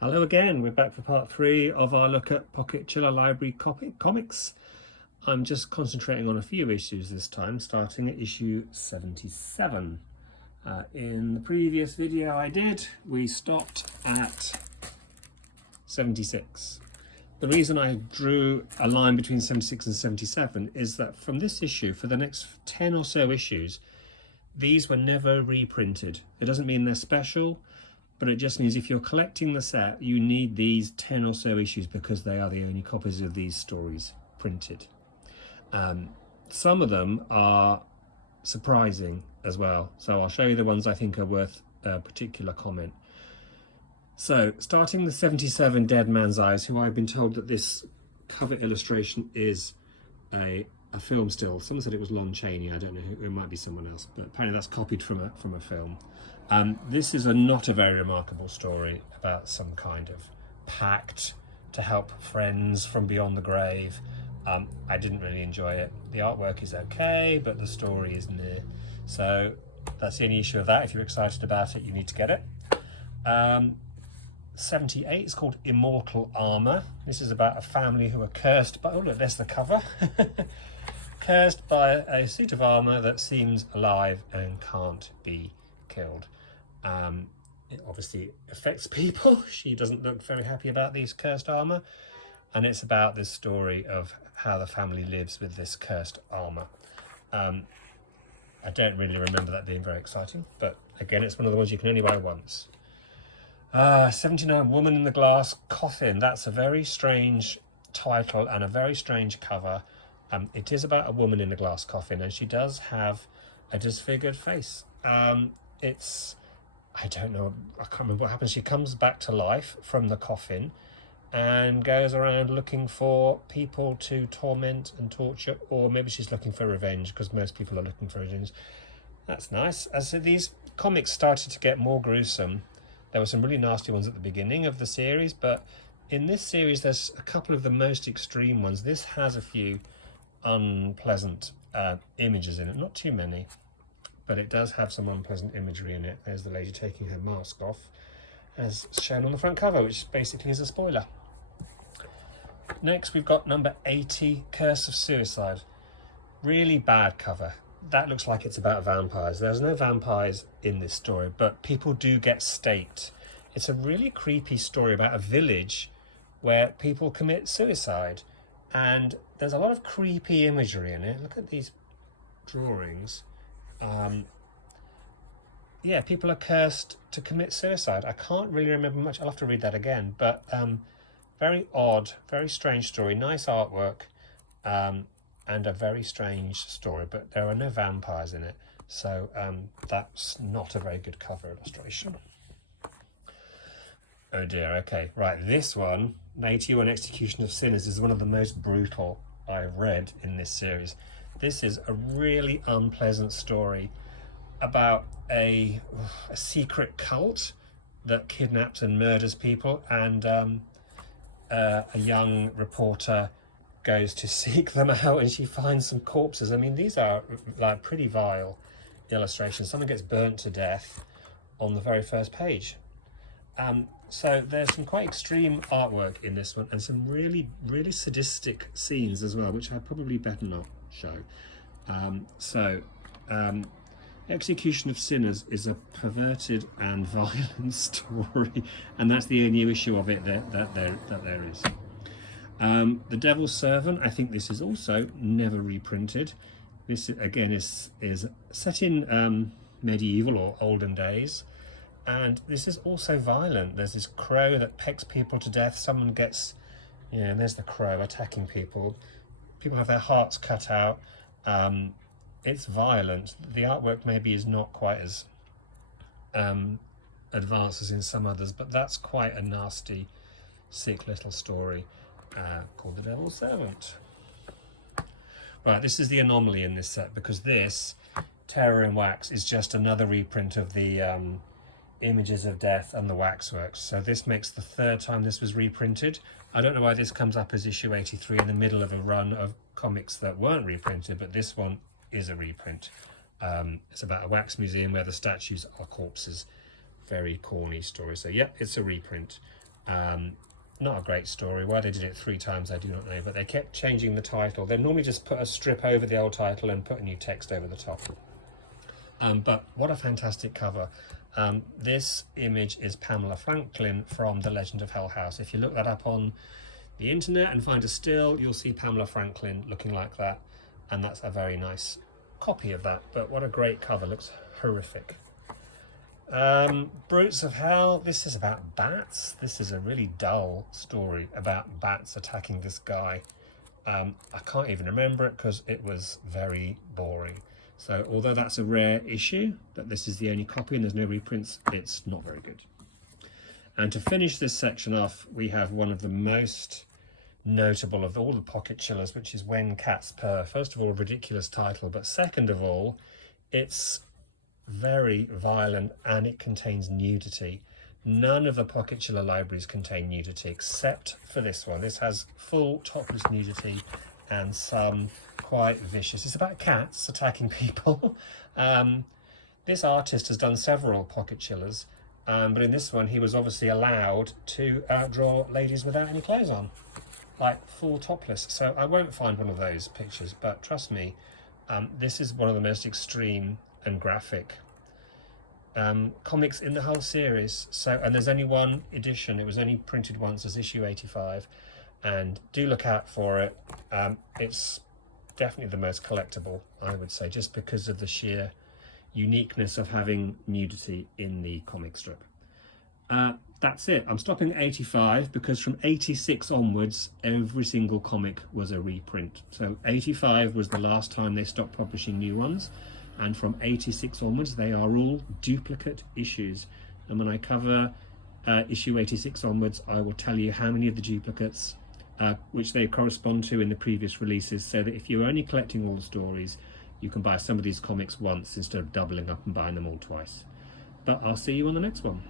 Hello again, we're back for part 3 of our look at Pocket Chiller Library comics. I'm just concentrating on a few issues this time, starting at issue 77. In the previous video I did, we stopped at 76. The reason I drew a line between 76 and 77 is that from this issue, for the next 10 or so issues, these were never reprinted. It doesn't mean they're special, but it just means if you're collecting the set, you need these 10 or so issues because they are the only copies of these stories printed. Some of them are surprising as well, so I'll show you the ones I think are worth a particular comment. So, starting with 77 Dead Man's Eyes, who I've been told that this cover illustration is a film still. Someone said it was Lon Chaney, I don't know who, it might be someone else, but apparently that's copied from a film. This is not a very remarkable story about some kind of pact to help friends from beyond the grave. I didn't really enjoy it. The artwork is okay, but the story is meh. So that's the only issue of that. If you're excited about it, you need to get it. 78 is called Immortal Armor. This is about a family who are cursed by, oh look, there's the cover. Cursed by a suit of armor that seems alive and can't be killed. It obviously affects people. She doesn't look very happy about these cursed armor, and it's about this story of how the family lives with this cursed armor. I don't really remember that being very exciting, but again, it's one of the ones you can only buy once. 79 Woman in the Glass Coffin. That's a very strange title and a very strange cover. It is about a woman in a glass coffin, and she does have a disfigured face. I don't know, I can't remember what happens. She comes back to life from the coffin and goes around looking for people to torment and torture, or maybe she's looking for revenge, because most people are looking for revenge. That's nice. As these comics started to get more gruesome, there were some really nasty ones at the beginning of the series, but in this series there's a couple of the most extreme ones. This has a few unpleasant images in it, not too many, but it does have some unpleasant imagery in it. There's the lady taking her mask off, as shown on the front cover, which basically is a spoiler. Next we've got number 80, Curse of Suicide. Really bad cover. That looks like it's about vampires. There's no vampires in this story, but people do get staked. It's a really creepy story about a village where people commit suicide, and there's a lot of creepy imagery in it. Look at these drawings. Yeah, people are cursed to commit suicide. I can't really remember much. I'll have to read that again, but very odd, very strange story. Nice artwork, and a very strange story, but there are no vampires in it, so that's not a very good cover illustration. Oh dear, okay, right, this one, 81 Execution of Sinners, is one of the most brutal I've read in this series. This is a really unpleasant story about a secret cult that kidnaps and murders people, and a young reporter goes to seek them out, and she finds some corpses. I mean, these are like pretty vile illustrations. Someone gets burnt to death on the very first page. So there's some quite extreme artwork in this one, and some really, really sadistic scenes as well, which I probably better not show. Execution of Sinners is a perverted and violent story, and that's the only issue of it that there is. The Devil's Servant, I think this is also never reprinted. This again is set in medieval or olden days, and this is also violent. There's this crow that pecks people to death. Someone gets, and there's the crow attacking people. People have their hearts cut out. It's violent. The artwork maybe is not quite as advanced as in some others, but that's quite a nasty, sick little story called The Devil's Servant. Right, this is the anomaly in this set, because this, Terror in Wax, is just another reprint of the Images of Death and the Waxworks. So this makes the third time this was reprinted. I don't know why this comes up as issue 83 in the middle of a run of comics that weren't reprinted, but this one is a reprint. It's about a wax museum where the statues are corpses. Very corny story. So yeah, it's a reprint. Not a great story. Why they did it 3 times, I do not know, but they kept changing the title. They normally just put a strip over the old title and put a new text over the top. But what a fantastic cover. This image is Pamela Franklin from The Legend of Hell House. If you look that up on the internet and find a still, you'll see Pamela Franklin looking like that, and that's a very nice copy of that. But what a great cover, looks horrific. Brutes of Hell, this is about bats. This is a really dull story about bats attacking this guy. I can't even remember it because it was very boring. So although that's a rare issue, that this is the only copy and there's no reprints, it's not very good. And to finish this section off, we have one of the most notable of all the pocket chillers, which is When Cats Purr. First of all, a ridiculous title, but second of all, it's very violent and it contains nudity. None of the pocket chiller libraries contain nudity except for this one. This has full topless nudity and some quite vicious. It's about cats attacking people. This artist has done several pocket chillers, but in this one he was obviously allowed to draw ladies without any clothes on, like full topless. So I won't find one of those pictures, but trust me, this is one of the most extreme and graphic comics in the whole series. So, and there's only one edition. It was only printed once as issue 85, and do look out for it. It's definitely the most collectible, I would say, just because of the sheer uniqueness of having nudity in the comic strip. That's it. I'm stopping at 85 because from 86 onwards, every single comic was a reprint. So 85 was the last time they stopped publishing new ones, and from 86 onwards, they are all duplicate issues. And when I cover issue 86 onwards, I will tell you how many of the duplicates which they correspond to in the previous releases, so that if you're only collecting all the stories, you can buy some of these comics once instead of doubling up and buying them all twice. But I'll see you on the next one.